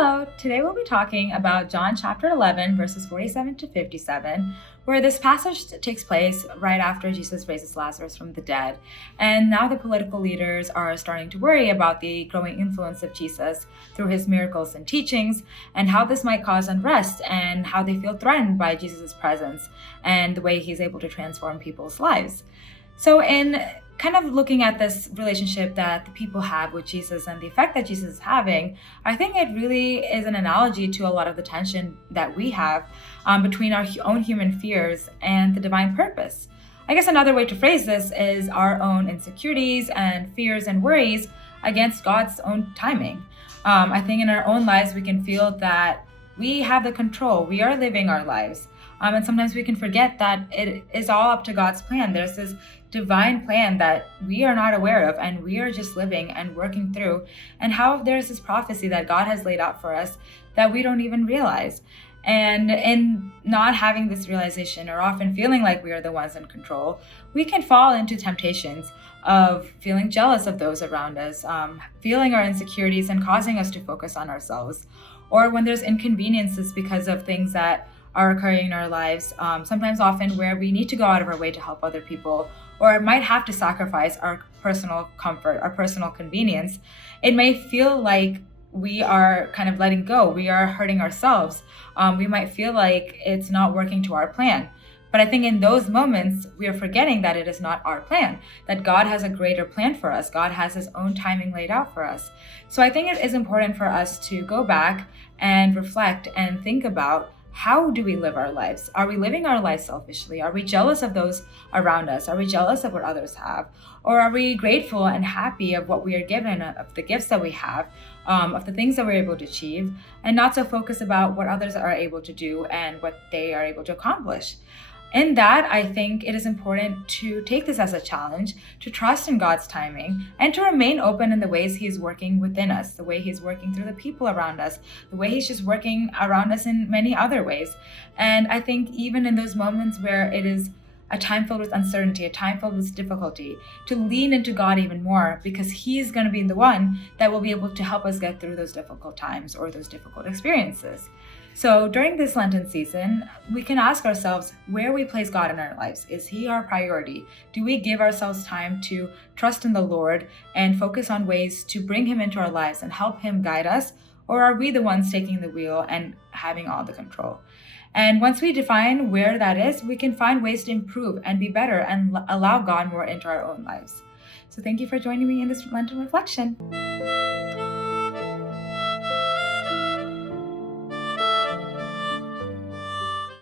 Hello, today we'll be talking about John chapter 11, verses 47 to 57, where this passage takes place right after Jesus raises Lazarus from the dead. And now the political leaders are starting to worry about the growing influence of Jesus through his miracles and teachings, and how this might cause unrest, and how they feel threatened by Jesus' presence and the way he's able to transform people's lives. So in kind of looking at this relationship that the people have with Jesus and the effect that Jesus is having, I think it really is an analogy to a lot of the tension that we have between our own human fears and the divine purpose. I guess another way to phrase this is our own insecurities and fears and worries against God's own timing. I think in our own lives, we can feel that we have the control. We are living our lives. And sometimes we can forget that it is all up to God's plan. There's this divine plan that we are not aware of, and we are just living and working through. And how there's this prophecy that God has laid out for us that we don't even realize. And in not having this realization, or often feeling like we are the ones in control, we can fall into temptations of feeling jealous of those around us, feeling our insecurities and causing us to focus on ourselves. Or when there's inconveniences because of things that are occurring in our lives, sometimes often where we need to go out of our way to help other people, or might have to sacrifice our personal comfort, our personal convenience, it may feel like we are kind of letting go, we are hurting ourselves. We might feel like it's not working to our plan. But I think in those moments, we are forgetting that it is not our plan, that God has a greater plan for us. God has his own timing laid out for us. So I think it is important for us to go back and reflect and think about, how do we live our lives? Are we living our lives selfishly? Are we jealous of those around us? Are we jealous of what others have? Or are we grateful and happy of what we are given, of the gifts that we have, of the things that we're able to achieve, and not so focused about what others are able to do and what they are able to accomplish? In that, I think it is important to take this as a challenge, to trust in God's timing, and to remain open in the ways he's working within us, the way he's working through the people around us, the way he's just working around us in many other ways. And I think even in those moments where it is a time filled with uncertainty, a time filled with difficulty, to lean into God even more, because he's going to be the one that will be able to help us get through those difficult times or those difficult experiences. So during this Lenten season, we can ask ourselves where we place God in our lives. Is he our priority? Do we give ourselves time to trust in the Lord and focus on ways to bring him into our lives and help him guide us? Or are we the ones taking the wheel and having all the control? And once we define where that is, we can find ways to improve and be better and allow God more into our own lives. So thank you for joining me in this Lenten reflection.